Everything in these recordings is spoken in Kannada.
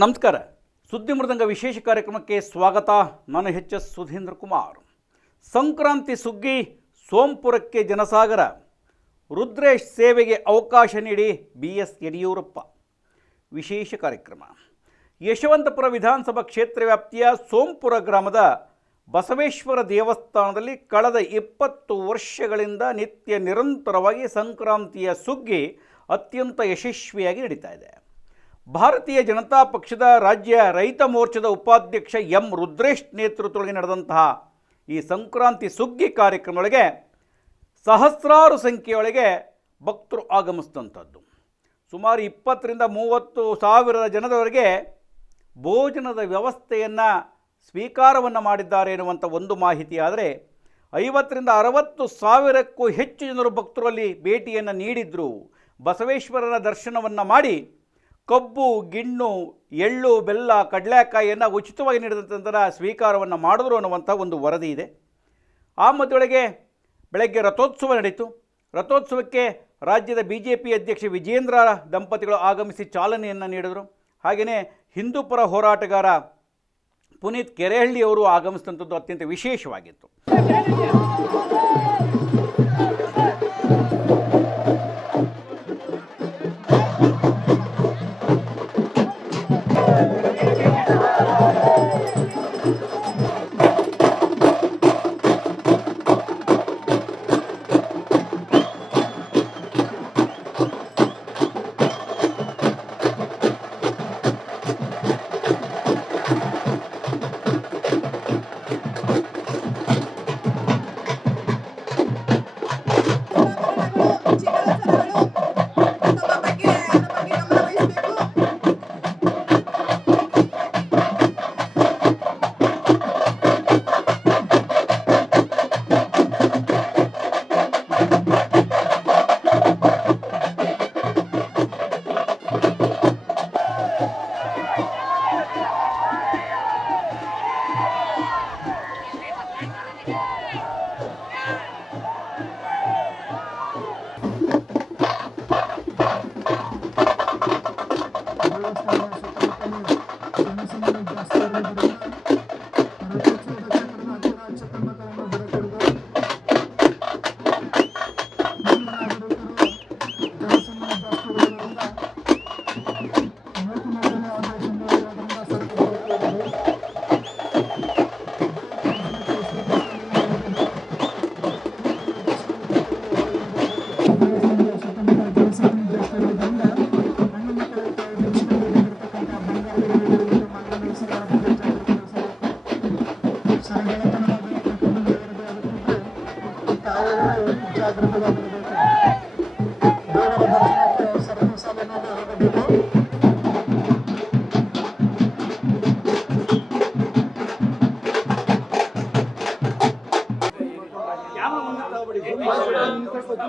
ನಮಸ್ಕಾರ. ಸುದ್ದಿ ಮೃದಂಗ ವಿಶೇಷ ಕಾರ್ಯಕ್ರಮಕ್ಕೆ ಸ್ವಾಗತ. ನಾನು ಎಚ್ ಎಸ್ ಸುಧೀಂದ್ರ ಕುಮಾರ್. ಸಂಕ್ರಾಂತಿ ಸುಗ್ಗಿ ಸೋಂಪುರಕ್ಕೆ ಜನಸಾಗರ. ರುದ್ರೇಶ್ ಸೇವೆಗೆ ಅವಕಾಶ ನೀಡಿ ಬಿ ಎಸ್ ಯಡಿಯೂರಪ್ಪ. ವಿಶೇಷ ಕಾರ್ಯಕ್ರಮ. ಯಶವಂತಪುರ ವಿಧಾನಸಭಾ ಕ್ಷೇತ್ರ ವ್ಯಾಪ್ತಿಯ ಸೋಂಪುರ ಗ್ರಾಮದ ಬಸವೇಶ್ವರ ದೇವಸ್ಥಾನದಲ್ಲಿ ಕಳೆದ ಇಪ್ಪತ್ತು ವರ್ಷಗಳಿಂದ ನಿತ್ಯ ನಿರಂತರವಾಗಿ ಸಂಕ್ರಾಂತಿಯ ಸುಗ್ಗಿ ಅತ್ಯಂತ ಯಶಸ್ವಿಯಾಗಿ ನಡೀತಾ ಇದೆ. ಭಾರತೀಯ ಜನತಾ ಪಕ್ಷದ ರಾಜ್ಯ ರೈತ ಮೋರ್ಚಾದ ಉಪಾಧ್ಯಕ್ಷ ಎಂ ರುದ್ರೇಶ್ ನೇತೃತ್ವದಲ್ಲಿ ನಡೆದಂತಹ ಈ ಸಂಕ್ರಾಂತಿ ಸುಗ್ಗಿ ಕಾರ್ಯಕ್ರಮದೊಳಗೆ ಸಹಸ್ರಾರು ಸಂಖ್ಯೆಯೊಳಗೆ ಭಕ್ತರು ಆಗಮಿಸಿದಂಥದ್ದು. ಸುಮಾರು ಇಪ್ಪತ್ತರಿಂದ ಮೂವತ್ತು ಸಾವಿರ ಜನದವರೆಗೆ ಭೋಜನದ ವ್ಯವಸ್ಥೆಯನ್ನು ಸ್ವೀಕಾರವನ್ನು ಮಾಡಿದ್ದಾರೆ ಎನ್ನುವಂಥ ಒಂದು ಮಾಹಿತಿ. ಆದರೆ ಐವತ್ತರಿಂದ ಅರವತ್ತು ಸಾವಿರಕ್ಕೂ ಹೆಚ್ಚು ಜನರು ಭಕ್ತರು ಅಲ್ಲಿ ಭೇಟಿಯನ್ನು ನೀಡಿದ್ರು. ಬಸವೇಶ್ವರರ ದರ್ಶನವನ್ನು ಮಾಡಿ ಕಬ್ಬು, ಗಿಣ್ಣು, ಎಳ್ಳು, ಬೆಲ್ಲ, ಕಡಲೆಕಾಯಿಯನ್ನು ಉಚಿತವಾಗಿ ನೀಡಿದಂಥ ಸ್ವೀಕಾರವನ್ನು ಮಾಡಿದ್ರು ಅನ್ನುವಂಥ ಒಂದು ವರದಿ ಇದೆ. ಆ ಮಧ್ಯೊಳಗೆ ಬೆಳಗ್ಗೆ ರಥೋತ್ಸವ ನಡೆಯಿತು ರಥೋತ್ಸವಕ್ಕೆ ರಾಜ್ಯದ ಬಿ ಜೆ ಪಿ ಅಧ್ಯಕ್ಷ ವಿಜೇಂದ್ರ ದಂಪತಿಗಳು ಆಗಮಿಸಿ ಚಾಲನೆಯನ್ನು ನೀಡಿದರು. ಹಾಗೆಯೇ ಹಿಂದೂಪರ ಹೋರಾಟಗಾರ ಪುನೀತ್ ಕೆರೆಹಳ್ಳಿಯವರು ಆಗಮಿಸಿದಂಥದ್ದು ಅತ್ಯಂತ ವಿಶೇಷವಾಗಿತ್ತು.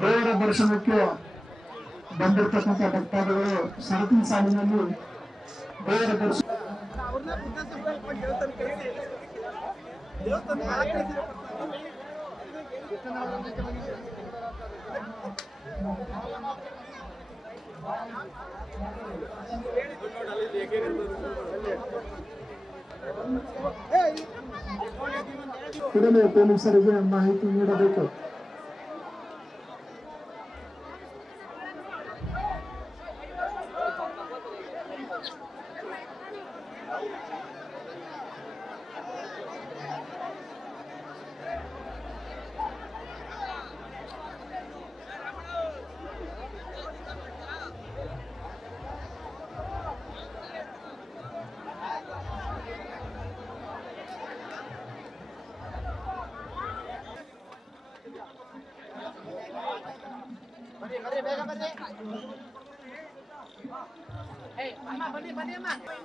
ದೇವರ ದರ್ಶನಕ್ಕೆ ಬಂದಿರತಕ್ಕಂಥ ಭಕ್ತಾದಿಗಳು ಸರತಿನ ಸಾಲಿನಲ್ಲಿ ದೇವರ ದರ್ಶನ ಕೂಡಲೇ ಪೊಲೀಸರಿಗೆ ಮಾಹಿತಿ ನೀಡಬೇಕು. ಐ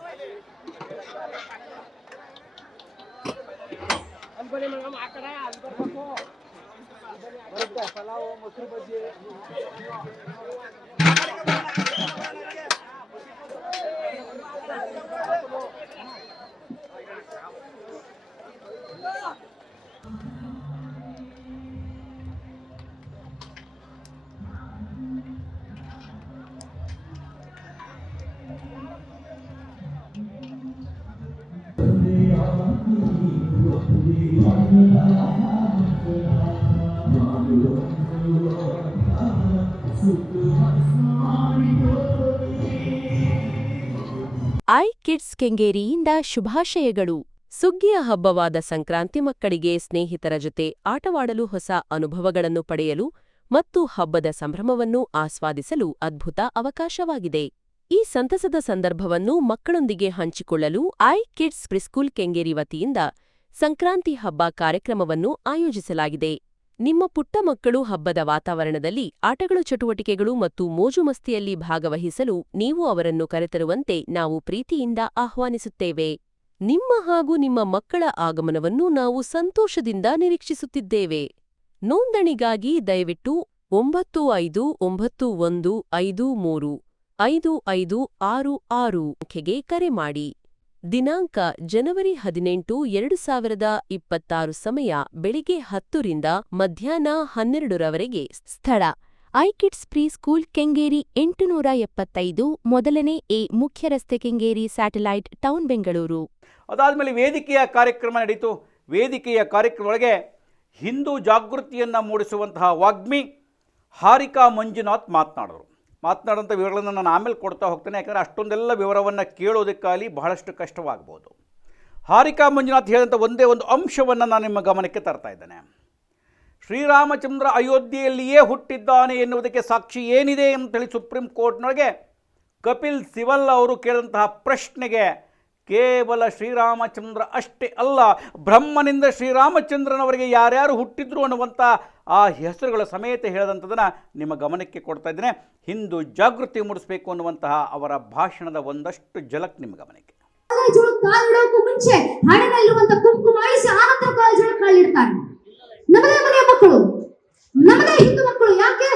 ಕಿಡ್ಸ್ ಕೆಂಗೇರಿಯಿಂದ ಶುಭಾಶಯಗಳು. ಸುಗ್ಗಿಯ ಹಬ್ಬವಾದ ಸಂಕ್ರಾಂತಿ ಮಕ್ಕಳಿಗೆ ಸ್ನೇಹಿತರ ಜೊತೆ ಆಟವಾಡಲು ಹೊಸ ಅನುಭವಗಳನ್ನು ಪಡೆಯಲು ಮತ್ತು ಹಬ್ಬದ ಸಂಭ್ರಮವನ್ನು ಆಸ್ವಾದಿಸಲು ಅದ್ಭುತ ಅವಕಾಶವಾಗಿದೆ. ಈ ಸಂತಸದ ಸಂದರ್ಭವನ್ನು ಮಕ್ಕಳೊಂದಿಗೆ ಹಂಚಿಕೊಳ್ಳಲು ಐ ಕಿಡ್ಸ್ ಪ್ರಿಸ್ಕೂಲ್ ಕೆಂಗೇರಿ ವತಿಯಿಂದ ಸಂಕ್ರಾಂತಿ ಹಬ್ಬ ಕಾರ್ಯಕ್ರಮವನ್ನು ಆಯೋಜಿಸಲಾಗಿದೆ. ನಿಮ್ಮ ಪುಟ್ಟ ಮಕ್ಕಳು ಹಬ್ಬದ ವಾತಾವರಣದಲ್ಲಿ ಆಟಗಳು, ಚಟುವಟಿಕೆಗಳು ಮತ್ತು ಮೋಜುಮಸ್ತಿಯಲ್ಲಿ ಭಾಗವಹಿಸಲು ನೀವು ಅವರನ್ನು ಕರೆತರುವಂತೆ ನಾವು ಪ್ರೀತಿಯಿಂದ ಆಹ್ವಾನಿಸುತ್ತೇವೆ. ನಿಮ್ಮ ಹಾಗೂ ನಿಮ್ಮ ಮಕ್ಕಳ ಆಗಮನವನ್ನು ನಾವು ಸಂತೋಷದಿಂದ ನಿರೀಕ್ಷಿಸುತ್ತಿದ್ದೇವೆ. ನೋಂದಣಿಗಾಗಿ ದಯವಿಟ್ಟು ಒಂಬತ್ತು ಐದು ಒಂಬತ್ತು ಒಂದು ಐದು ಮೂರು ಐದು ಐದು ಆರು ಆರು ಸಂಖ್ಯೆಗೆ ಕರೆ ಮಾಡಿ. ದಿನಾಂಕ ಜನವರಿ ಹದಿನೆಂಟು, ಎರಡು ಸಾವಿರದ ಇಪ್ಪತ್ತಾರು ಸಮಯ ಬೆಳಿಗ್ಗೆ ಹತ್ತರಿಂದ ಮಧ್ಯಾಹ್ನ ಹನ್ನೆರಡರವರೆಗೆ ಸ್ಥಳ. ಐಕಿಡ್ಸ್ ಪ್ರೀ ಸ್ಕೂಲ್ ಕೆಂಗೇರಿ ಎಂಟುನೂರ ಎಪ್ಪತ್ತೈದು, ಮೊದಲನೇ ಎ ಮುಖ್ಯ ರಸ್ತೆ ಕೆಂಗೇರಿ ಸ್ಯಾಟಲೈಟ್ ಟೌನ್, ಬೆಂಗಳೂರು. ಅದಾದಮೇಲೆ ವೇದಿಕೆಯ ಕಾರ್ಯಕ್ರಮ ನಡೀತು. ವೇದಿಕೆಯ ಕಾರ್ಯಕ್ರಮದೊಳಗೆ ಹಿಂದೂ ಜಾಗೃತಿಯನ್ನು ಮೂಡಿಸುವಂತಹ ವಾಗ್ಮಿ ಹಾರಿಕಾ ಮಂಜುನಾಥ್ ಮಾತನಾಡಿದ್ರು ಮಾತನಾಡೋಂಥ ವಿವರಗಳನ್ನು ನಾನು ಆಮೇಲೆ ಕೊಡ್ತಾ ಹೋಗ್ತೇನೆ. ಯಾಕಂದರೆ ಅಷ್ಟೊಂದೆಲ್ಲ ವಿವರವನ್ನು ಕೇಳೋದಕ್ಕಾಗಿ ಬಹಳಷ್ಟು ಕಷ್ಟವಾಗ್ಬೋದು. ಹಾರಿಕಾ ಮಂಜುನಾಥ್ ಹೇಳಿದಂಥ ಒಂದೇ ಒಂದು ಅಂಶವನ್ನು ನಾನು ನಿಮ್ಮ ಗಮನಕ್ಕೆ ತರ್ತಾ ಇದ್ದೇನೆ. ಶ್ರೀರಾಮಚಂದ್ರ ಅಯೋಧ್ಯೆಯಲ್ಲಿಯೇ ಹುಟ್ಟಿದ್ದಾನೆ ಎನ್ನುವುದಕ್ಕೆ ಸಾಕ್ಷಿ ಏನಿದೆ ಅಂತೇಳಿ ಸುಪ್ರೀಂ ಕೋರ್ಟ್ನೊಳಗೆ ಕಪಿಲ್ ಸಿವಲ್ ಅವರು ಕೇಳಿದಂತಹ ಪ್ರಶ್ನೆಗೆ ಕೇವಲ ಶ್ರೀರಾಮಚಂದ್ರ ಅಷ್ಟೇ ಅಲ್ಲ, ಬ್ರಹ್ಮನಿಂದ ಶ್ರೀರಾಮಚಂದ್ರನವರಿಗೆ ಯಾರ್ಯಾರು ಹುಟ್ಟಿದ್ರು ಅನ್ನುವಂಥ ಆ ಹೆಸರುಗಳ ಸಮೇತ ಹೇಳಿದಂಥದ್ದನ್ನು ನಿಮ್ಮ ಗಮನಕ್ಕೆ ಕೊಡ್ತಾ ಇದ್ದೇನೆ. ಹಿಂದೂ ಜಾಗೃತಿ ಮೂಡಿಸಬೇಕು ಅನ್ನುವಂತಹ ಅವರ ಭಾಷಣದ ಒಂದಷ್ಟು ಜಲಕ್ ನಿಮ್ಮ ಗಮನಕ್ಕೆ. ಮುಂಚೆ ಹಣೆನಲ್ಲಿರುವಂತ ಕುಂಕುಮ ನಮ್ಮದೇ ಮನೆಯ ಮಕ್ಕಳು. ನಮ್ಮದೇ ಹಿಂದೂ ಮಕ್ಕಳು. ಯಾಕೆ?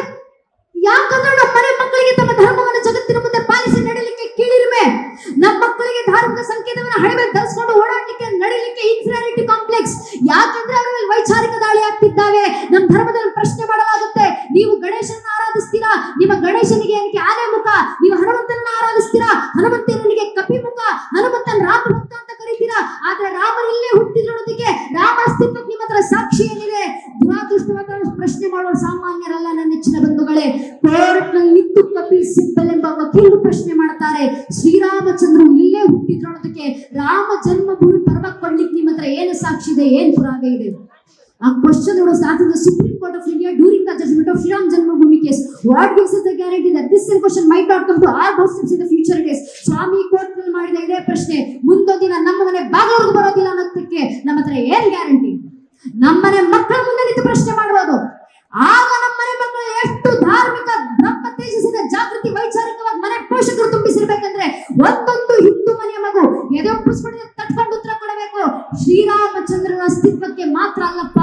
ಯಾಕಂದ್ರೆ ನಮ್ಮ ಮನೆ ಮಕ್ಕಳಿಗೆ ತಮ್ಮ ಧರ್ಮವನ್ನು ಜಗತ್ತಿನ ಮುಂದೆ ಪಾಲಿಸಿ ನಡೀಲಿಕ್ಕೆ ಕೀಳಿರುವೆ. ನಮ್ಮ ಮಕ್ಕಳಿಗೆ ಧಾರ್ಮಿಕ ಸಂಕೇತವನ್ನು ಹಣೆ ಮೇಲೆ ತರಿಸ್ಕೊಂಡು ಓಡಾಡಲಿಕ್ಕೆ ನಡೀಲಿಕ್ಕೆ ಇನ್ಫಿರಿಯಾರಿಟಿ ಕಾಂಪ್ಲೆಕ್ಸ್ ಯಾಕಂದ್ರೆ ಅವರ ಮೇಲೆ ವೈಚಾರಿಕ ದಾಳಿ ಆಗ್ತಿದ್ದಾವೆ. ನಮ್ಮ ಧರ್ಮದಲ್ಲಿ ಪ್ರಶ್ನೆ ಮಾಡಲಾಗುತ್ತೆ. ನೀವು ಗಣೇಶನ ಆರಾಧಿಸ್ತೀರಾ? ನಿಮ್ಮ ಗಣೇಶನಿಗೆ ಏನಕ್ಕೆ ಆನೆ ಮುಖ? ನೀವು ಹನುಮಂತನನ್ನು ಆರಾಧಿಸ್ತೀರಾ? ಹನುಮಂತನಿಗೆ ಕಪಿ ಮುಖ? ಹನುಮಂತನ ರಾಮ ಭಕ್ತ ಅಂತ ಕರೀತೀರಾ? ಆದ್ರೆ ರಾಮ ಇಲ್ಲೇ ಹುಟ್ಟಿದ್ರೊಂದಿಗೆ ರಾಮ ಅಸ್ತಿತ್ವಕ್ಕೆ ನಿಮ್ಮ ಹತ್ರ ಸಾಕ್ಷಿ ಏನಿದೆ? ದುರಾದೃಷ್ಟವಾದ ಪ್ರಶ್ನೆ ಮಾಡುವ ಸಾಮಾನ್ಯರಲ್ಲ ನನ್ನ ನೆಚ್ಚಿನ ಬಂಧುಗಳೇ. ಕೋರ್ಟ್ನಲ್ಲಿ ನಿಂತು ಕಪಿಲ್ ಸಿಬ್ಬಲ್ ಎಂಬ ವಕೀಲರು ಪ್ರಶ್ನೆ ಮಾಡ್ತಾರೆ. ಶ್ರೀರಾಮಚಂದ್ರು ಇಲ್ಲೇ ಹುಟ್ಟಿದ್ರೊಳದಕ್ಕೆ ರಾಮ ಜನ್ಮಭೂಮಿ ಪರ್ವ ಕೊಡ್ಲಿಕ್ಕೆ ನಿಮ್ಮ ಹತ್ರ ಏನು ಸಾಕ್ಷಿ ಇದೆ, ಏನ್ ಪುರಾವೆ ಇದೆ? ಆ ಕ್ವಶನ್ ನೋಡೋ Supreme Court of India during the judgement of Shriram Janmabhoomi case Janmabhoomi case. The guarantee that this same question might not come to or come in the future days? ಸ್ವಾಮಿ ಕೋರ್ಟ್ ಮಾಡಿದ ಇದೇ ಪ್ರಶ್ನೆ. ಮುಂದೊಂದಿನ ದಿನ ನಮ್ಮ ಮನೆ ಬಾಗಿಲವರೆಗೂ ಬರೋದಿಲ್ಲ ಅನ್ನೋದಕ್ಕೆ ನಮ್ಮ ಹತ್ರ ಏನ್ ಗ್ಯಾರಂಟಿ ನಮ್ಮನೆ ಮಕ್ಕಳ ಮುಂದೆ ನಿಂತು ಪ್ರಶ್ನೆ ಮಾಡಬಹುದು ಆಗ ನಮ್ಮನೆ ಮಕ್ಕಳು ಎಷ್ಟು ಧಾರ್ಮಿಕ, ಬ್ರಹ್ಮ ತೇಜಸ್ಸಿನ ಜಾಗೃತಿ, ವೈಚಾರಿಕವಾಗಿ ಮನೆ ಪೋಷಕರು ತುಂಬಿಸಿರ್ಬೇಕಂದ್ರೆ ಒಂದೊಂದು ಹಿಂದೂ ಮನೆಯ ಮಗು ಎದೆ ಒಪ್ಪಿಸ್ಕೊಂಡು ತಟ್ಕೊಂಡು ಉತ್ತರ ಕೊಡಬೇಕು. ಶ್ರೀರಾಮಚಂದ್ರನ ಅಸ್ತಿತ್ವಕ್ಕೆ ಮಾತ್ರ ಅಲ್ಲಪ್ಪ,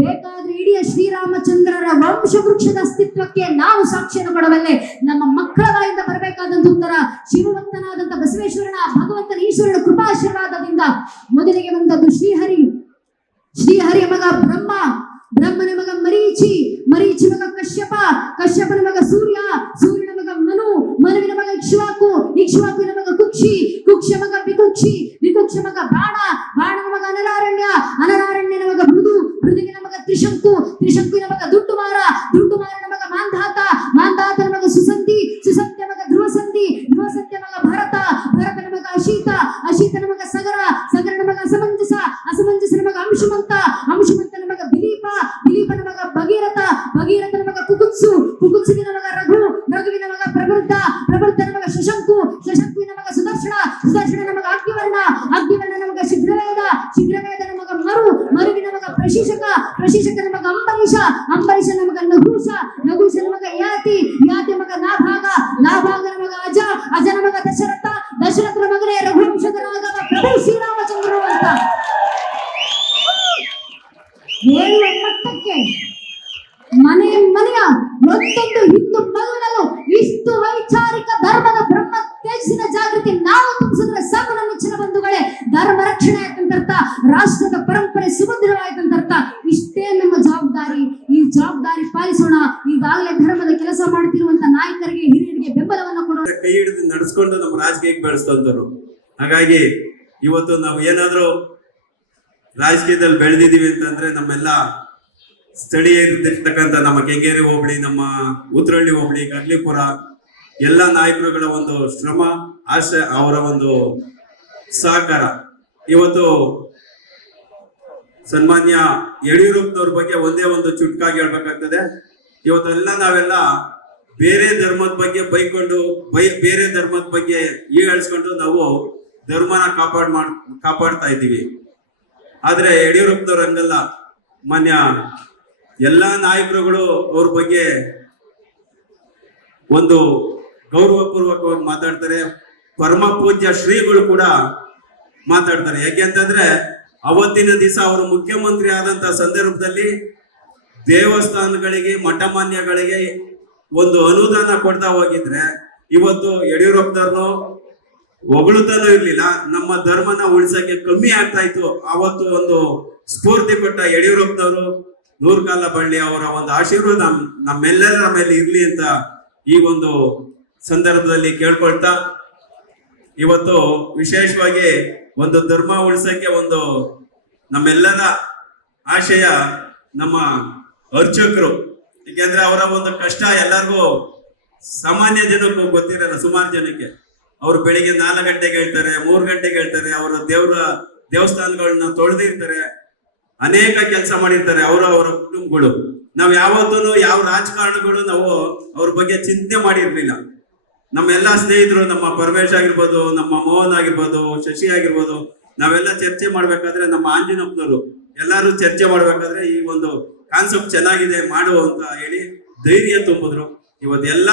ಬೇಕಾದ್ರೆ ಇಡೀ ಶ್ರೀರಾಮಚಂದ್ರರ ವಂಶ ವೃಕ್ಷದ ಅಸ್ತಿತ್ವಕ್ಕೆ ನಾವು ಸಾಕ್ಷಿಯನ್ನು ಕೊಡಬಲ್ಲೆ. ನಮ್ಮ ಮಕ್ಕಳ ಬಾಯಿಂದ ಬರಬೇಕಾದಂತ ಉತ್ತರ ಶಿವವಂತನಾದಂತ ಬಸವೇಶ್ವರನ, ಭಗವಂತನ ಈಶ್ವರನ ಕೃಪಾಶೀರ್ವಾದದಿಂದ. ಮೊದಲಿಗೆ ಬಂದದ್ದು ಶ್ರೀಹರಿ ಮಗ ಬ್ರಹ್ಮ. ಬ್ರಹ್ಮನ ಮಗ ಮರೀಚಿ. ಮರೀಚಿ ಮಗ ಕಶ್ಯಪ. ಕಶ್ಯಪನ ಮಗ ಸೂರ್ಯ ಸೂರ್ಯನ ಮಗ ಮನು ಮನುವಿನ ಮಗ ಇಕ್ಷ್ವಾಕು ಇಕ್ಷ್ವಾಕುವಿನ ಮಗ ಕುಕ್ಷಿ ಕುಕ್ಷ ಮಗ ವಿಕುಕ್ಷಿ ವಿಕುಕ್ಷ ಮಗ ಬಾಣ ಬಾಣನ ಮಗ ಅನರಾರಣ್ಯ ಅನರಾರಣ್ಯನ ಮಗ ಮೃದು ಮೃದುವಿನ ಮಗ ತ್ರಿಶಂಕು ತ್ರಿಶಂಕುವಿನ ಮಗ ದುಡ್ಡುಮಾರ ದುಡ್ಡುಮಾರನ ಮಗ ಮಾಂಧಾತ ಮಾಂಧಾತನ ಮಗ ಸುಸಂತಿ ಸುಸಂತ್ಯ ಮಗ ಧ್ರುವಸಂತಿ ಧ್ರುವಸಂತ್ಯ ಮಗ ಭರತ ಭರತನ ಮಗ ಅಶೀತ ಅಶೀತನ ಮಗ ಸಗರ ಸಗರನ ಮಗ ಅಸಮಂಜಸ ಅಸಮಂಜಸನ ಮಗ ಅಂಶುಮಂತ ಅಂಶುಮಂತನ ಮಗ ದಿಲೀಪ ದಿಲೀಪನ ಮಗ ಭಗೀರಥ ಭಗೀರಥನ ಮಗ ಕುಕುತ್ಸು ಕುಕುತ್ಸುವಿನ ಮಗ ರಘು ರಘುವಿನ ಮಗ ಪ್ರವೃದ್ಧ ಪ್ರವೃದ್ಧನ ಮಗ ಶಶಂಕು ಶಶಂಕುವಿನ ಮಗ ಸುದರ್ಶನ ಸುದರ್ಶನನ ಮಗ ಅಗ್ನಿವರ್ಣ ಅಗ್ನಿವರ್ಣನ ಮಗ ಶೀಘ್ರವೇದ ಶೀಘ್ರವೇದನ ಮಗ ಮರು ಮರುವಿನ ಮಗ ಪ್ರಶಿಕ್ಷಕ ಪ್ರಶಿಕ್ಷಕನ ಮಗ ಅಂಬರೀಷ ಅಂಬರೀಷನ ಮಗ ನಹುಷ ನಹುಷನ ಮಗ ಯಾತಿ ಯಾತಿ ಮಗ ನಾಭಾಗ ನಾಭಾಗನ ಮಗ ಅಜ ಅಜನ ಮಗ ದಶರಥ ದಶರಥನ ಮಗನೇ ರಘುವಂಶದ ರಾಘವ ಪ್ರಭು ಶ್ರೀರಾಮಚಂದ್ರರು ಅಂತ ಹೇಳುವ ಮಟ್ಟಕ್ಕೆ ಮನೆ ಮನೆಯ ಪ್ರತಿಯೊಂದು ಹಿಂದೂ ಮಗುವಿನಲ್ಲೂ ಇಷ್ಟು ವೈಚಾರಿಕ ಧರ್ಮದ ಬ್ರಹ್ಮ ತೇಜಸ್ಸಿನ ಜಾಗೃತಿ ನಾವು ತುಂಬಿಸಿದ್ರೆ ಸಾಕು ನನ್ನ ನೆಚ್ಚಿನ ಬಂಧುಗಳೇ ಧರ್ಮ ರಕ್ಷಣೆ ಆಯ್ತಂತರ್ಥ ರಾಷ್ಟ್ರದ ಪರಂಪರೆ ಸುಭದ್ರವಾಯ್ತಂತರ್ಥ, ಇಷ್ಟೇ ನಮ್ಮ ಜವಾಬ್ದಾರಿ. ಈ ಜವಾಬ್ದಾರಿ ಪಾಲಿಸೋಣ. ಈಗಾಗಲೇ ಧರ್ಮದ ಕೆಲಸ ಮಾಡ್ತಿರುವಂತ ನಾಯಕರಿಗೆ, ಹಿರಿಯರಿಗೆ ಬೆಂಬಲವನ್ನು ಕೊಡೋಣ. ಕೈ ಹಿಡಿದು ನಡೆಸ್ಕೊಂಡು ನಮ್ಮ ರಾಜಕೀಯಕ್ಕೆ ಬೆಳೆಸ್ತಂತರು ಹಾಗಾಗಿ ಇವತ್ತು ನಾವು ಏನಾದ್ರೂ ರಾಜಕೀಯದಲ್ಲಿ ಬೆಳೆದಿದ್ದೀವಿ ಅಂತಂದ್ರೆ ನಮ್ಮೆಲ್ಲ ಸ್ಥಳೀಯರಿರ್ತಕ್ಕಂಥ ನಮ್ಮ ಕೆಂಗೇರಿ ಹೋಬಳಿ, ನಮ್ಮ ಉತ್ರಳ್ಳಿ ಹೋಬಳಿ, ಕಡ್ಲಿಪುರ, ಎಲ್ಲ ನಾಯಕರುಗಳ ಒಂದು ಶ್ರಮ ಆಶ್ರಯ ಅವರ ಒಂದು ಸಹಕಾರ. ಇವತ್ತು ಸನ್ಮಾನ್ಯ ಯಡಿಯೂರಪ್ಪನವ್ರ ಬಗ್ಗೆ ಒಂದೇ ಒಂದು ಚುಟ್ಕಾಗಿ ಹೇಳ್ಬೇಕಾಗ್ತದೆ. ಇವತ್ತೆಲ್ಲ ನಾವೆಲ್ಲ ಬೇರೆ ಧರ್ಮದ ಬಗ್ಗೆ ಬೈಕೊಂಡು, ಬೈ, ಬೇರೆ ಧರ್ಮದ ಬಗ್ಗೆ ಹೀಯಾಳಿಸ್ಕೊಂಡು ನಾವು ಧರ್ಮನ ಕಾಪಾಡ್ ಮಾಡ್, ಕಾಪಾಡ್ತಾ ಇದ್ದೀವಿ. ಆದ್ರೆ ಯಡಿಯೂರಪ್ಪನವ್ರು ಹಂಗಲ್ಲ. ಮಾನ್ಯ ಎಲ್ಲ ನಾಯಕರುಗಳು ಅವ್ರ ಬಗ್ಗೆ ಒಂದು ಗೌರವಪೂರ್ವಕವಾಗಿ ಮಾತಾಡ್ತಾರೆ. ಪರಮ ಪೂಜ್ಯ ಶ್ರೀಗಳು ಕೂಡ ಮಾತಾಡ್ತಾರೆ. ಯಾಕೆ ಅಂತಂದ್ರೆ ಅವತ್ತಿನ ದಿವಸ ಅವರು ಮುಖ್ಯಮಂತ್ರಿ ಆದಂತ ಸಂದರ್ಭದಲ್ಲಿ ದೇವಸ್ಥಾನಗಳಿಗೆ, ಮಠಮಾನ್ಯಗಳಿಗೆ ಒಂದು ಅನುದಾನ ಕೊಡ್ತಾ ಹೋಗಿದ್ರೆ ಇವತ್ತು ಯಡಿಯೂರಪ್ಪನವ್ರನ್ನು ಹೊಗಳುತ್ತಾನೂ ಇರ್ಲಿಲ್ಲ. ನಮ್ಮ ಧರ್ಮನ ಉಳಿಸಕ್ಕೆ ಕಮ್ಮಿ ಆಗ್ತಾ ಇತ್ತು. ಅವತ್ತು ಒಂದು ಸ್ಫೂರ್ತಿ ಕೊಟ್ಟ ಯಡಿಯೂರಪ್ಪನವರು ನೂರ್ಕಾಲ ಬಳ್ಳಿ ಅವರ ಒಂದು ಆಶೀರ್ವಾದ ನಮ್- ನಮ್ಮೆಲ್ಲರ ಮೇಲೆ ಇರ್ಲಿ ಅಂತ ಈ ಒಂದು ಸಂದರ್ಭದಲ್ಲಿ ಕೇಳ್ಕೊಳ್ತಾ ಇವತ್ತು ವಿಶೇಷವಾಗಿ ಒಂದು ಧರ್ಮ ಉಳಿಸಕ್ಕೆ ಒಂದು ನಮ್ಮೆಲ್ಲರ ಆಶಯ ನಮ್ಮ ಅರ್ಚಕರು. ಯಾಕೆಂದ್ರೆ ಅವರ ಒಂದು ಕಷ್ಟ ಎಲ್ಲರಿಗೂ ಸಾಮಾನ್ಯ ಜನಕ್ಕೂ ಗೊತ್ತಿರಲ್ಲ, ಸುಮಾರು ಜನಕ್ಕೆ. ಅವ್ರು ಬೆಳಿಗ್ಗೆ ನಾಲ್ಕು ಗಂಟೆಗೆ ಹೇಳ್ತಾರೆ, ಮೂರು ಗಂಟೆಗೆ ಹೇಳ್ತಾರೆ, ಅವರ ದೇವರ ದೇವಸ್ಥಾನಗಳನ್ನ ತೊಳೆದಿರ್ತಾರೆ ಅನೇಕ ಕೆಲಸ ಮಾಡಿರ್ತಾರೆ ಅವರು ಅವರ ಕುಟುಂಬಗಳು. ನಾವು ಯಾವತ್ತೂ ಯಾವ ರಾಜಕಾರಣಗಳು ನಾವು ಅವ್ರ ಬಗ್ಗೆ ಚಿಂತೆ ಮಾಡಿರ್ಲಿಲ್ಲ. ನಮ್ಮೆಲ್ಲ ಸ್ನೇಹಿತರು, ನಮ್ಮ ಪರಮೇಶ್ ಆಗಿರ್ಬೋದು, ನಮ್ಮ ಮೋಹನ್ ಆಗಿರ್ಬೋದು, ಶಶಿ ಆಗಿರ್ಬೋದು, ನಾವೆಲ್ಲ ಚರ್ಚೆ ಮಾಡ್ಬೇಕಾದ್ರೆ ನಮ್ಮ ಆಂಜನಪ್ಪನವರು ಎಲ್ಲರೂ ಚರ್ಚೆ ಮಾಡ್ಬೇಕಾದ್ರೆ ಈ ಒಂದು ಕಾನ್ಸೆಪ್ಟ್ ಚೆನ್ನಾಗಿದೆ, ಮಾಡುವ ಅಂತ ಹೇಳಿ ಧೈರ್ಯ ತುಂಬಿದ್ರು. ಇವತ್ತೆಲ್ಲ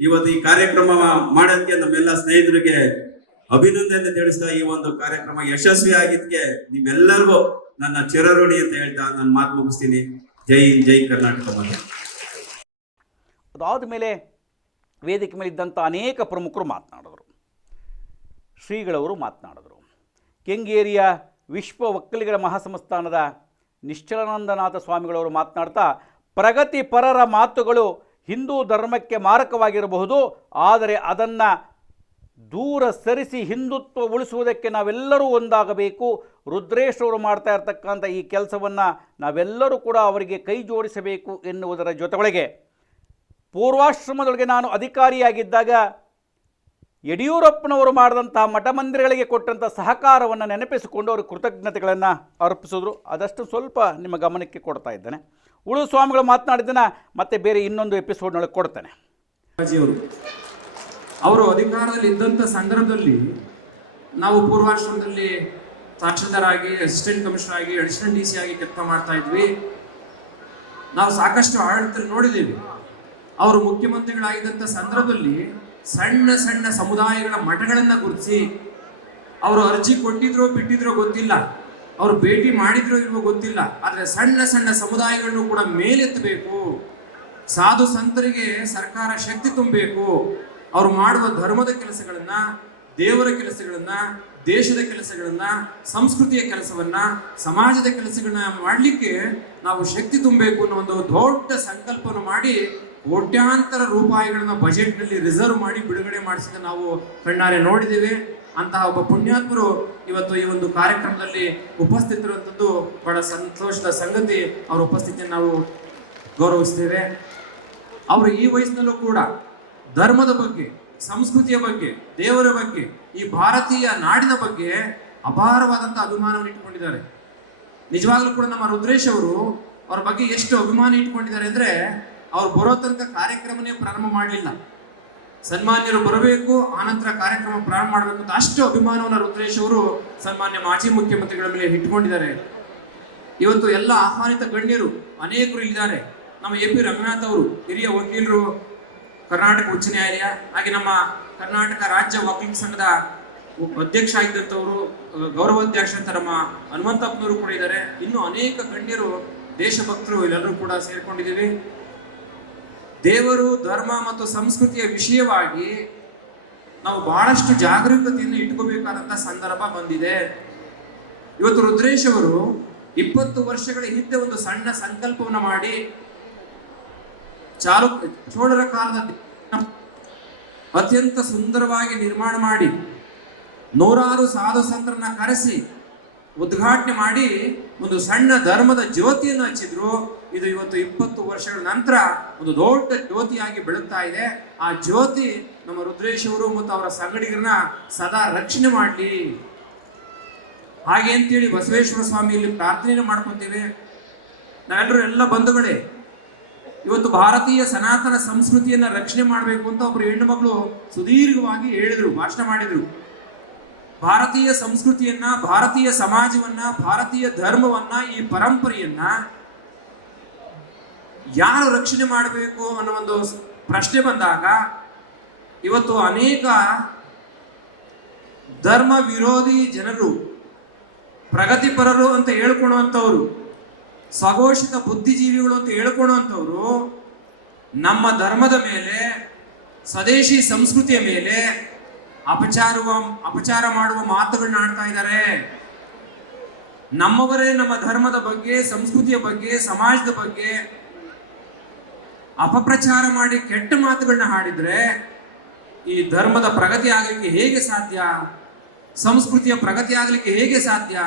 ಇವತ್ತು ಈ ಕಾರ್ಯಕ್ರಮ ಮಾಡೋದಕ್ಕೆ ನಮ್ಮೆಲ್ಲ ಸ್ನೇಹಿತರಿಗೆ ಅಭಿನಂದನೆ ತಿಳಿಸ್ತಾ ಈ ಒಂದು ಕಾರ್ಯಕ್ರಮ ಯಶಸ್ವಿ ಆಗಿದ್ಕೆ ನಿಮ್ಮೆಲ್ಲರಿಗೂ ನನ್ನ ಚಿರಋಣಿ ಅಂತ ಹೇಳ್ತಾ ನಾನು ಮಾತು ಮುಗಿಸ್ತೀನಿ. ಜೈ ಜೈ ಕರ್ನಾಟಕ ಅದಾದ ಮೇಲೆ ವೇದಿಕೆ ಮೇಲೆ ಇದ್ದಂಥ ಅನೇಕ ಪ್ರಮುಖರು ಮಾತನಾಡಿದರು. ಶ್ರೀಗಳವರು ಮಾತನಾಡಿದರು. ಕೆಂಗೇರಿಯ ವಿಶ್ವ ಒಕ್ಕಲಿಗರ ಮಹಾಸಂಸ್ಥಾನದ ನಿಶ್ಚಲಾನಂದನಾಥ ಸ್ವಾಮಿಗಳವರು ಮಾತನಾಡ್ತಾ ಪ್ರಗತಿಪರರ ಮಾತುಗಳು ಹಿಂದೂ ಧರ್ಮಕ್ಕೆ ಮಾರಕವಾಗಿರಬಹುದು, ಆದರೆ ಅದನ್ನು ದೂರ ಸರಿಸಿ ಹಿಂದುತ್ವ ಉಳಿಸುವುದಕ್ಕೆ ನಾವೆಲ್ಲರೂ ಒಂದಾಗಬೇಕು. ರುದ್ರೇಶ್ ಅವರು ಮಾಡ್ತಾ ಇರತಕ್ಕಂಥ ಈ ಕೆಲಸವನ್ನು ನಾವೆಲ್ಲರೂ ಕೂಡ ಅವರಿಗೆ ಕೈ ಜೋಡಿಸಬೇಕು ಎನ್ನುವುದರ ಜೊತೆಗೆ ಪೂರ್ವಾಶ್ರಮದೊಳಗೆ ನಾನು ಅಧಿಕಾರಿಯಾಗಿದ್ದಾಗ ಯಡಿಯೂರಪ್ಪನವರು ಮಾಡಿದಂಥ ಮಠ ಮಂದಿರಗಳಿಗೆ ಕೊಟ್ಟಂಥ ಸಹಕಾರವನ್ನು ನೆನಪಿಸಿಕೊಂಡು ಅವರು ಕೃತಜ್ಞತೆಗಳನ್ನು ಅರ್ಪಿಸಿದ್ರು. ಅದಷ್ಟು ಸ್ವಲ್ಪ ನಿಮ್ಮ ಗಮನಕ್ಕೆ ಕೊಡ್ತಾ ಇದ್ದೇನೆ. ಉಳು ಸ್ವಾಮಿಗಳು ಮಾತನಾಡಿದ್ದನ್ನು ಮತ್ತೆ ಬೇರೆ ಇನ್ನೊಂದು ಎಪಿಸೋಡ್ನೊಳಗೆ ಕೊಡ್ತೇನೆ. ಅವರು ಅಧಿಕಾರದಲ್ಲಿ ಇದ್ದಂಥ ಸಂದರ್ಭದಲ್ಲಿ ನಾವು ಪೂರ್ವಾಶ್ರಮದಲ್ಲಿ ತಹಶೀಲ್ದಾರ್ ಅಸಿಸ್ಟೆಂಟ್ ಕಮಿಷನರ್ ಆಗಿ ಅಡಿಷನಲ್ ಡಿ ಸಿ ಆಗಿ ಕೆಲಸ ಮಾಡ್ತಾ ಇದ್ವಿ. ನಾವು ಸಾಕಷ್ಟು ಆಡಳಿತ ನೋಡಿದ್ದೀವಿ. ಅವರು ಮುಖ್ಯಮಂತ್ರಿಗಳಾಗಿದ್ದಂಥ ಸಂದರ್ಭದಲ್ಲಿ ಸಣ್ಣ ಸಣ್ಣ ಸಮುದಾಯಗಳ ಮಠಗಳನ್ನು ಗುರುತಿಸಿ ಅವರು ಅರ್ಜಿ ಕೊಟ್ಟಿದ್ರೋ ಬಿಟ್ಟಿದ್ರೋ ಗೊತ್ತಿಲ್ಲ. ಅವರು ಭೇಟಿ ಮಾಡಿದ್ರೋ ಇಲ್ವೋ ಗೊತ್ತಿಲ್ಲ. ಆದರೆ ಸಣ್ಣ ಸಣ್ಣ ಸಮುದಾಯಗಳನ್ನು ಕೂಡ ಮೇಲೆತ್ತಬೇಕು. ಸಾಧು ಸಂತರಿಗೆ ಸರ್ಕಾರ ಶಕ್ತಿ ತುಂಬಬೇಕು. ಅವರು ಮಾಡುವ ಧರ್ಮದ ಕೆಲಸಗಳನ್ನು, ದೇವರ ಕೆಲಸಗಳನ್ನು, ದೇಶದ ಕೆಲಸಗಳನ್ನು, ಸಂಸ್ಕೃತಿಯ ಕೆಲಸವನ್ನ, ಸಮಾಜದ ಕೆಲಸಗಳನ್ನ ಮಾಡಲಿಕ್ಕೆ ನಾವು ಶಕ್ತಿ ತುಂಬಬೇಕು ಅನ್ನೋ ಒಂದು ದೊಡ್ಡ ಸಂಕಲ್ಪವನ್ನು ಮಾಡಿ ಕೋಟ್ಯಾಂತರ ರೂಪಾಯಿಗಳನ್ನ ಬಜೆಟ್ನಲ್ಲಿ ರಿಸರ್ವ್ ಮಾಡಿ ಬಿಡುಗಡೆ ಮಾಡಿಸಿದ ನಾವು ಕಣ್ಣಾರೆ ನೋಡಿದ್ದೇವೆ. ಅಂತಹ ಒಬ್ಬ ಪುಣ್ಯಾತ್ಮರು ಇವತ್ತು ಈ ಒಂದು ಕಾರ್ಯಕ್ರಮದಲ್ಲಿ ಉಪಸ್ಥಿತರುವಂಥದ್ದು ಬಹಳ ಸಂತೋಷದ ಸಂಗತಿ ಅವರ ಉಪಸ್ಥಿತಿಯನ್ನು ನಾವು ಗೌರವಿಸ್ತೇವೆ ಅವರು ಈ ವಯಸ್ಸಿನಲ್ಲೂ ಕೂಡ ಧರ್ಮದ ಬಗ್ಗೆ, ಸಂಸ್ಕೃತಿಯ ಬಗ್ಗೆ, ದೇವರ ಬಗ್ಗೆ, ಈ ಭಾರತೀಯ ನಾಡಿನ ಬಗ್ಗೆ ಅಪಾರವಾದಂಥ ಅಭಿಮಾನವನ್ನು ಇಟ್ಕೊಂಡಿದ್ದಾರೆ ನಿಜವಾಗ್ಲೂ ಕೂಡ ನಮ್ಮ ರುದ್ರೇಶ್ ಅವರು ಅವ್ರ ಬಗ್ಗೆ ಎಷ್ಟು ಅಭಿಮಾನ ಇಟ್ಕೊಂಡಿದ್ದಾರೆ ಅಂದ್ರೆ ಅವ್ರು ಬರೋ ತನಕ ಕಾರ್ಯಕ್ರಮನೇ ಪ್ರಾರಂಭ ಮಾಡಲಿಲ್ಲ ಸನ್ಮಾನ್ಯರು ಬರಬೇಕು ಆನಂತರ ಕಾರ್ಯಕ್ರಮ ಪ್ರಾರಂಭ ಮಾಡಬೇಕು ಅಂತ ಅಷ್ಟು ಅಭಿಮಾನವನ್ನು ರುದ್ರೇಶ್ ಅವರು ಸನ್ಮಾನ್ಯ ಮಾಜಿ ಮುಖ್ಯಮಂತ್ರಿಗಳ ಮೇಲೆ ಇಟ್ಕೊಂಡಿದ್ದಾರೆ. ಇವತ್ತು ಎಲ್ಲ ಆಹ್ವಾನಿತ ಗಣ್ಯರು ಅನೇಕರು ಇದ್ದಾರೆ ನಮ್ಮ ಎ ಪಿ ರಂಗನಾಥ್ ಅವರು, ಹಿರಿಯ ವಕೀಲರು, ಕರ್ನಾಟಕ ಉಚ್ಚ ನ್ಯಾಯಾಲಯ, ಹಾಗೆ ನಮ್ಮ ಕರ್ನಾಟಕ ರಾಜ್ಯ ವಕೀಲ ಸಂಘದ ಅಧ್ಯಕ್ಷ ಆಗಿದ್ದಂಥವರು ಗೌರವ ಗೌರವಾಧ್ಯಕ್ಷ ಅಂತ ನಮ್ಮ ಹನುಮಂತಪ್ಪನವರು ಕೂಡ ಇದ್ದಾರೆ. ಇನ್ನು ಅನೇಕ ಗಣ್ಯರು, ದೇಶಭಕ್ತರು ಎಲ್ಲರೂ ಕೂಡ ಸೇರ್ಕೊಂಡಿದ್ದೀವಿ. ದೇವರು ಧರ್ಮ ಮತ್ತು ಸಂಸ್ಕೃತಿಯ ವಿಷಯವಾಗಿ ನಾವು ಬಹಳಷ್ಟು ಜಾಗರೂಕತೆಯನ್ನು ಇಟ್ಕೋಬೇಕಾದಂತ ಸಂದರ್ಭ ಬಂದಿದೆ. ಇವತ್ತು ರುದ್ರೇಶ್ ಅವರು ಇಪ್ಪತ್ತು ವರ್ಷಗಳ ಹಿಂದೆ ಒಂದು ಸಣ್ಣ ಸಂಕಲ್ಪವನ್ನು ಮಾಡಿ ಚಾಲು ಚೋಳರ ಕಾಲದ ಅತ್ಯಂತ ಸುಂದರವಾಗಿ ನಿರ್ಮಾಣ ಮಾಡಿ ನೂರಾರು ಸಾಧು ಸಂತರನ್ನ ಕರೆಸಿ ಉದ್ಘಾಟನೆ ಮಾಡಿ ಒಂದು ಸಣ್ಣ ಧರ್ಮದ ಜ್ಯೋತಿಯನ್ನು ಹಚ್ಚಿದ್ರು. ಇದು ಇವತ್ತು ಇಪ್ಪತ್ತು ವರ್ಷಗಳ ನಂತರ ಒಂದು ದೊಡ್ಡ ಜ್ಯೋತಿಯಾಗಿ ಬೆಳಗ್ತಾ ಇದೆ. ಆ ಜ್ಯೋತಿ ನಮ್ಮ ರುದ್ರೇಶ್ ಅವರು ಮತ್ತು ಅವರ ಸಂಗಡಿಗರನ್ನ ಸದಾ ರಕ್ಷಣೆ ಮಾಡಲಿ. ಹಾಗೆ ಅಂತೇಳಿ ಬಸವೇಶ್ವರ ಸ್ವಾಮಿಯಲ್ಲಿ ಪ್ರಾರ್ಥನೆ ಮಾಡ್ಕೊತೀವಿ. ನಾವೆಲ್ಲರೂ ಎಲ್ಲ ಬಂಧುಗಳೇ, ಇವತ್ತು ಭಾರತೀಯ ಸನಾತನ ಸಂಸ್ಕೃತಿಯನ್ನ ರಕ್ಷಣೆ ಮಾಡಬೇಕು ಅಂತ ಒಬ್ರು ಹೆಣ್ಣು ಮಗಳು ಸುದೀರ್ಘವಾಗಿ ಹೇಳಿದ್ರು, ಭಾಷಣ ಮಾಡಿದ್ರು. ಭಾರತೀಯ ಸಂಸ್ಕೃತಿಯನ್ನ, ಭಾರತೀಯ ಸಮಾಜವನ್ನ, ಭಾರತೀಯ ಧರ್ಮವನ್ನ, ಈ ಪರಂಪರೆಯನ್ನ ಯಾರು ರಕ್ಷಣೆ ಮಾಡಬೇಕು ಅನ್ನೋ ಒಂದು ಪ್ರಶ್ನೆ ಬಂದಾಗ ಇವತ್ತು ಅನೇಕ ಧರ್ಮ ವಿರೋಧಿ ಜನರು, ಪ್ರಗತಿಪರರು ಅಂತ ಹೇಳ್ಕೊಳ್ಳುವಂಥವ್ರು ಸ್ವಘೋಷಿತ ಬುದ್ಧಿಜೀವಿಗಳು ಅಂತ ಹೇಳ್ಕೊಳ್ಳುವಂಥವ್ರು ನಮ್ಮ ಧರ್ಮದ ಮೇಲೆ, ಸ್ವದೇಶಿ ಸಂಸ್ಕೃತಿಯ ಮೇಲೆ ಅಪಚಾರುವ, ಅಪಚಾರ ಮಾಡುವ ಮಾತುಗಳನ್ನ ಆಡ್ತಾ ಇದ್ದಾರೆ. ನಮ್ಮವರೇ ನಮ್ಮ ಧರ್ಮದ ಬಗ್ಗೆ, ಸಂಸ್ಕೃತಿಯ ಬಗ್ಗೆ, ಸಮಾಜದ ಬಗ್ಗೆ ಅಪಪ್ರಚಾರ ಮಾಡಿ ಕೆಟ್ಟ ಮಾತುಗಳನ್ನ ಹಾಡಿದ್ರೆ ಈ ಧರ್ಮದ ಪ್ರಗತಿ ಆಗಲಿಕ್ಕೆ ಹೇಗೆ ಸಾಧ್ಯ? ಸಂಸ್ಕೃತಿಯ ಪ್ರಗತಿ ಆಗಲಿಕ್ಕೆ ಹೇಗೆ ಸಾಧ್ಯ?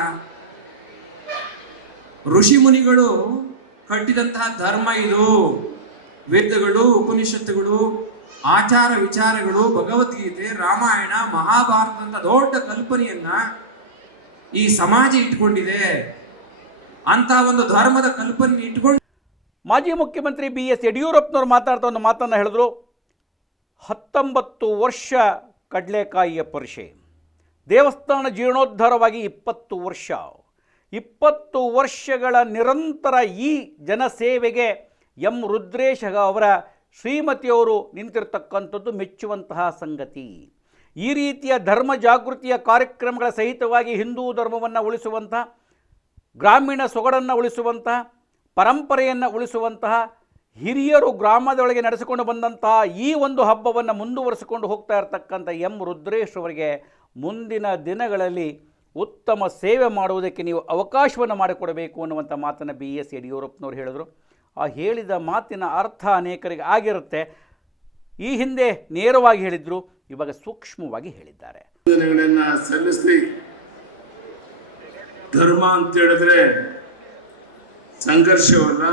ಋಷಿ ಮುನಿಗಳು ಕಟ್ಟಿದಂತಹ ಧರ್ಮ ಇದು. ವೇದಗಳು, ಉಪನಿಷತ್ತುಗಳು, ಆಚಾರ ವಿಚಾರಗಳು, ಭಗವದ್ಗೀತೆ, ರಾಮಾಯಣ ಮಹಾಭಾರತದಂತ ದೊಡ್ಡ ಕಲ್ಪನೆಯನ್ನ ಈ ಸಮಾಜ ಇಟ್ಕೊಂಡಿದೆ. ಅಂತ ಒಂದು ಧರ್ಮದ ಕಲ್ಪನೆ ಇಟ್ಕೊಂಡು ಮಾಜಿ ಮುಖ್ಯಮಂತ್ರಿ ಬಿ ಎಸ್ ಯಡಿಯೂರಪ್ಪನವರು ಮಾತಾಡ್ತಾ ಒಂದು ಮಾತನ್ನು ಹೇಳಿದ್ರು. ಹತ್ತೊಂಬತ್ತು ವರ್ಷ ಕಡಲೆಕಾಯಿಯ ಪರಿಷೆ. ದೇವಸ್ಥಾನ ಜೀರ್ಣೋದ್ಧಾರವಾಗಿ ಇಪ್ಪತ್ತು ವರ್ಷ. ಇಪ್ಪತ್ತು ವರ್ಷಗಳ ನಿರಂತರ ಈ ಜನಸೇವೆಗೆ ಎಂ ರುದ್ರೇಶ ಅವರ ಶ್ರೀಮತಿಯವರು ನಿಂತಿರ್ತಕ್ಕಂಥದ್ದು ಮೆಚ್ಚುವಂತಹ ಸಂಗತಿ. ಈ ರೀತಿಯ ಧರ್ಮ ಜಾಗೃತಿಯ ಕಾರ್ಯಕ್ರಮಗಳ ಸಹಿತವಾಗಿ ಹಿಂದೂ ಧರ್ಮವನ್ನು ಉಳಿಸುವಂಥ ಗ್ರಾಮೀಣ ಸೊಗಡನ್ನು ಉಳಿಸುವಂತಹ ಪರಂಪರೆಯನ್ನು ಉಳಿಸುವಂತಹ ಹಿರಿಯರು ಗ್ರಾಮದೊಳಗೆ ನಡೆಸಿಕೊಂಡು ಬಂದಂತಹ ಈ ಒಂದು ಹಬ್ಬವನ್ನು ಮುಂದುವರಿಸಿಕೊಂಡು ಹೋಗ್ತಾ ಇರತಕ್ಕಂಥ ಎಂ ರುದ್ರೇಶ್ ಅವರಿಗೆ ಮುಂದಿನ ದಿನಗಳಲ್ಲಿ ಉತ್ತಮ ಸೇವೆ ಮಾಡುವುದಕ್ಕೆ ನೀವು ಅವಕಾಶವನ್ನು ಮಾಡಿಕೊಡಬೇಕು ಅನ್ನುವಂಥ ಮಾತನ್ನು ಬಿ ಎಸ್ ಯಡಿಯೂರಪ್ಪನವರು ಹೇಳಿದರು. ಆ ಹೇಳಿದ ಮಾತಿನ ಅರ್ಥ ಅನೇಕರಿಗೆ ಆಗಿರುತ್ತೆ. ಈ ಹಿಂದೆ ನೇರವಾಗಿ ಹೇಳಿದರು, ಇವಾಗ ಸೂಕ್ಷ್ಮವಾಗಿ ಹೇಳಿದ್ದಾರೆ. ಸಲ್ಲಿಸಿ ಧರ್ಮ ಅಂತ ಹೇಳಿದ್ರೆ ಸಂಘರ್ಷವಲ್ಲ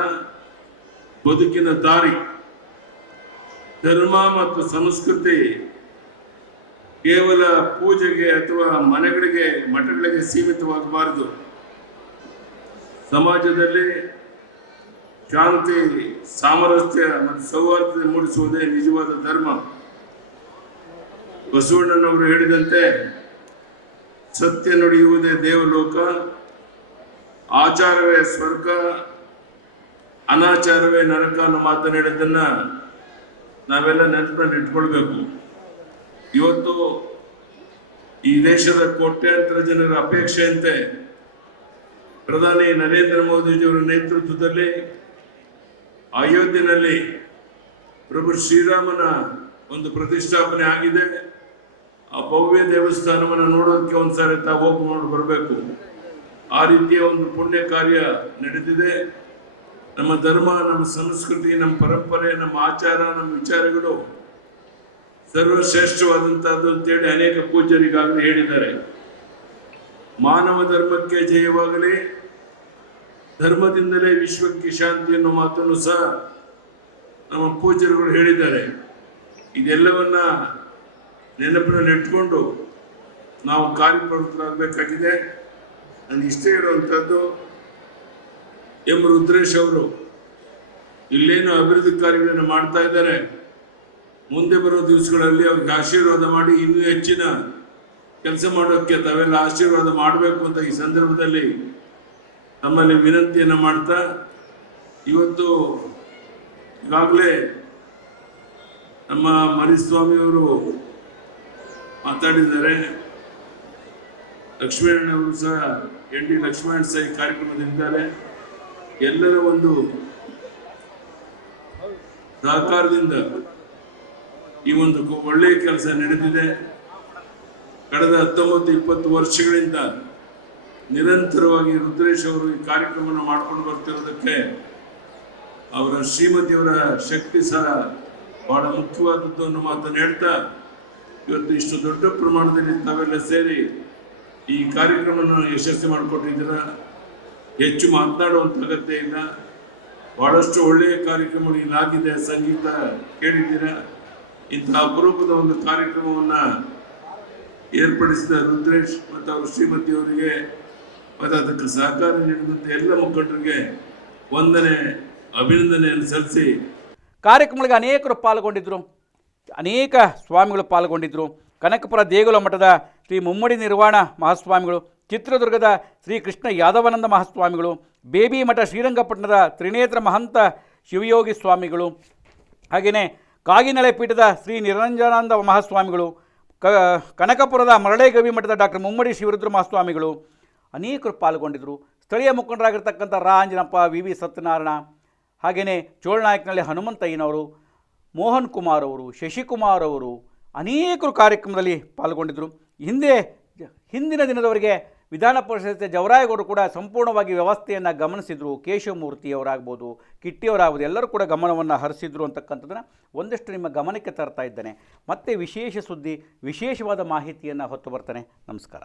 ಬದುಕಿನ ದಾರಿ, ಧರ್ಮ ಮತ್ತು ಸಂಸ್ಕೃತಿ ಕೇವಲ ಪೂಜೆಗೆ ಅಥವಾ ಮನೆಗಳಿಗೆ, ಮಠಗಳಿಗೆ ಸೀಮಿತವಾಗಬಾರದು. ಸಮಾಜದಲ್ಲಿ ಶಾಂತಿ, ಸಾಮರಸ್ಯ ಮತ್ತು ಸೌಹಾರ್ದತೆ ಮೂಡಿಸುವುದೇ ನಿಜವಾದ ಧರ್ಮ. ಬಸವಣ್ಣನವರು ಹೇಳಿದಂತೆ, ಸತ್ಯ ನುಡಿಯುವುದೇ ದೇವಲೋಕ. ಆಚಾರವೇ ಸ್ವರ್ಗ ಅನಾಚಾರವೇ ನರಕ ಅನ್ನೋ ಮಾತನಾಡಿದ್ದನ್ನ ನಾವೆಲ್ಲ ನೆನಪಿನಲ್ಲಿ ಇಟ್ಕೊಳ್ಬೇಕು. ಇವತ್ತು ಈ ದೇಶದ ಕೋಟ್ಯಾಂತರ ಜನರ ಅಪೇಕ್ಷೆಯಂತೆ ಪ್ರಧಾನಿ ನರೇಂದ್ರ ಮೋದಿಜಿಯವರ ನೇತೃತ್ವದಲ್ಲಿ ಅಯೋಧ್ಯೆಯಲ್ಲಿ ಪ್ರಭು ಶ್ರೀರಾಮನ ಒಂದು ಪ್ರತಿಷ್ಠಾಪನೆ ಆಗಿದೆ. ಆ ಭವ್ಯ ದೇವಸ್ಥಾನವನ್ನು ನೋಡೋದಕ್ಕೆ ಒಂದ್ಸಾರಿ ತಾವು ಹೋಗಿ ನೋಡಿ ಬರಬೇಕು. ಆ ರೀತಿಯ ಒಂದು ಪುಣ್ಯ ಕಾರ್ಯ ನಡೆದಿದೆ ನಮ್ಮ ಧರ್ಮ, ನಮ್ಮ ಸಂಸ್ಕೃತಿ, ನಮ್ಮ ಪರಂಪರೆ, ನಮ್ಮ ಆಚಾರ, ನಮ್ಮ ವಿಚಾರಗಳು ಸರ್ವಶ್ರೇಷ್ಠವಾದಂತಹದ್ದು ಅಂತೇಳಿ ಅನೇಕ ಪೂಜ್ಯರಿಗಾಗಲಿ ಹೇಳಿದ್ದಾರೆ. ಮಾನವ ಧರ್ಮಕ್ಕೆ ಜಯವಾಗಲಿ, ಧರ್ಮದಿಂದಲೇ ವಿಶ್ವಕ್ಕೆ ಶಾಂತಿ ಅನ್ನೋ ಮಾತನ್ನು ಸಹ ನಮ್ಮ ಪೂಜ್ಯರುಗಳು ಹೇಳಿದ್ದಾರೆ. ಇದೆಲ್ಲವನ್ನ ನೆನಪಿನಲ್ಲಿ ಇಟ್ಕೊಂಡು ನಾವು ಕಾರ್ಯಪ್ರವೃತ್ತರಾಗಬೇಕಾಗಿದೆ. ನನಗೆ ಇಷ್ಟ ಇರುವಂಥದ್ದು ಎಂ ರುದ್ರೇಶ್ ಅವರು. ಇಲ್ಲೇನು ಅಭಿವೃದ್ಧಿ ಕಾರ್ಯಗಳನ್ನು ಮಾಡ್ತಾ ಇದ್ದಾರೆ. ಮುಂದೆ ಬರೋ ದಿವಸಗಳಲ್ಲಿ ಅವ್ರಿಗೆ ಆಶೀರ್ವಾದ ಮಾಡಿ ಇನ್ನೂ ಹೆಚ್ಚಿನ ಕೆಲಸ ಮಾಡೋಕ್ಕೆ ತಾವೆಲ್ಲ ಆಶೀರ್ವಾದ ಮಾಡಬೇಕು ಅಂತ ಈ ಸಂದರ್ಭದಲ್ಲಿ ತಮ್ಮಲ್ಲಿ ವಿನಂತಿಯನ್ನು ಮಾಡ್ತಾ, ಇವತ್ತು ಈಗಾಗಲೇ ನಮ್ಮ ಮರಿಸ್ವಾಮಿಯವರು ಮಾತಾಡಿದ್ದಾರೆ. ಲಕ್ಷ್ಮೀಣ್ಣವರು ಸಹ ಎನ್ ಡಿ ಲಕ್ಷ್ಮಣ ಸೈ ಕಾರ್ಯಕ್ರಮದಿಂದಲೇ ಎಲ್ಲರ ಒಂದು ಸಹಕಾರದಿಂದ ಈ ಒಂದು ಒಳ್ಳೆಯ ಕೆಲಸ ನಡೆದಿದೆ ಕಳೆದ ಹತ್ತೊಂಬತ್ತು ಇಪ್ಪತ್ತು ವರ್ಷಗಳಿಂದ ನಿರಂತರವಾಗಿ ರುದ್ರೇಶ್ ಅವರು ಈ ಕಾರ್ಯಕ್ರಮವನ್ನು ಮಾಡ್ಕೊಂಡು ಬರ್ತಿರೋದಕ್ಕೆ ಅವರ ಶ್ರೀಮತಿಯವರ ಶಕ್ತಿ ಸಹ ಬಹಳ ಮುಖ್ಯವಾದದ್ದು ಅನ್ನೋ ಮಾತನ್ನು ಹೇಳ್ತಾ ಇವತ್ತು ಇಷ್ಟು ದೊಡ್ಡ ಪ್ರಮಾಣದಲ್ಲಿ ತಾವೆಲ್ಲ ಸೇರಿ ಈ ಕಾರ್ಯಕ್ರಮವನ್ನು ಯಶಸ್ವಿ ಮಾಡಿಕೊಟ್ಟಿದ್ದೀರ ಹೆಚ್ಚು ಮಾತನಾಡುವಂಥ ಅಗತ್ಯ ಇಲ್ಲ ಬಹಳಷ್ಟು ಒಳ್ಳೆಯ ಕಾರ್ಯಕ್ರಮಗಳು ಇಲ್ಲಾಗಿದೆ ಸಂಗೀತ ಕೇಳಿದ್ದೀರ? ಇಂತಹ ಅಪರೂಪದ ಒಂದು ಕಾರ್ಯಕ್ರಮವನ್ನು ಏರ್ಪಡಿಸಿದ ರುದ್ರೇಶ್ ಮತ್ತು ಅವರ ಶ್ರೀಮತಿಯವರಿಗೆ ಮತ್ತು ಅದಕ್ಕೆ ಸಹಕಾರ ನೀಡಿದಂಥ ಎಲ್ಲ ಮುಖಂಡರಿಗೆ ವಂದನೆ, ಅಭಿನಂದನೆಯನ್ನು ಸಲ್ಲಿಸಿ ಕಾರ್ಯಕ್ರಮಗಳಿಗೆ ಅನೇಕರು ಪಾಲ್ಗೊಂಡಿದ್ದರು ಅನೇಕ ಸ್ವಾಮಿಗಳು ಪಾಲ್ಗೊಂಡಿದ್ದರು ಕನಕಪುರ ದೇಗುಲ ಮಠದ ಶ್ರೀ ಮುಮ್ಮಡಿ ನಿರ್ವಾಣ ಮಹಾಸ್ವಾಮಿಗಳು, ಚಿತ್ರದುರ್ಗದ ಶ್ರೀ ಕೃಷ್ಣ ಯಾದವನಂದ ಮಹಾಸ್ವಾಮಿಗಳು, ಬೇಬಿ ಮಠ ಶ್ರೀರಂಗಪಟ್ಟಣದ ತ್ರಿನೇತ್ರ ಮಹಂತ ಶಿವಯೋಗಿ ಸ್ವಾಮಿಗಳು, ಹಾಗೆಯೇ ಕಾಗಿನೆಲೆ ಪೀಠದ ಶ್ರೀ ನಿರಂಜನಾನಂದ ಮಹಾಸ್ವಾಮಿಗಳು, ಕ, ಕನಕಪುರದ ಮರಳೇಗವಿ ಮಠದ ಡಾಕ್ಟರ್ ಮುಮ್ಮಡಿ ಶಿವರುದ್ರ ಮಹಾಸ್ವಾಮಿಗಳು ಅನೇಕರು ಪಾಲ್ಗೊಂಡಿದ್ದರು. ಸ್ಥಳೀಯ ಮುಖಂಡರಾಗಿರ್ತಕ್ಕಂಥ ರಾ. ಅಂಜನಪ್ಪ, ವಿ. ವಿ. ಸತ್ಯನಾರಾಯಣ, ಹಾಗೆಯೇ ಚೋಳನಾಯಕನಲ್ಲಿ ಹನುಮಂತಯ್ಯನವರು ಮೋಹನ್ ಕುಮಾರ್ ಅವರು, ಶಶಿಕುಮಾರ್ ಅವರು ಅನೇಕರು ಕಾರ್ಯಕ್ರಮದಲ್ಲಿ ಪಾಲ್ಗೊಂಡಿದ್ದರು. ಹಿಂದೆ, ಹಿಂದಿನ ದಿನದವರೆಗೆ ವಿಧಾನ ಪರಿಷತ್ ಜವರಾಯಗೌಡರು ಕೂಡ ಸಂಪೂರ್ಣವಾಗಿ ವ್ಯವಸ್ಥೆಯನ್ನು ಗಮನಿಸಿದರು. ಕೇಶವಮೂರ್ತಿಯವರಾಗ್ಬೋದು ಕಿಟ್ಟಿಯವರಾಗ್ಬೋದು ಎಲ್ಲರೂ ಕೂಡ ಗಮನವನ್ನು ಹರಿಸಿದ್ರು ಅಂತಕ್ಕಂಥದ್ದನ್ನು ಒಂದಷ್ಟು ನಿಮ್ಮ ಗಮನಕ್ಕೆ ತರ್ತಾ ಇದ್ದೇನೆ. ಮತ್ತೆ ವಿಶೇಷ ಸುದ್ದಿ, ವಿಶೇಷವಾದ ಮಾಹಿತಿಯನ್ನು ಹೊತ್ತು ಬರ್ತಾನೆ. ನಮಸ್ಕಾರ.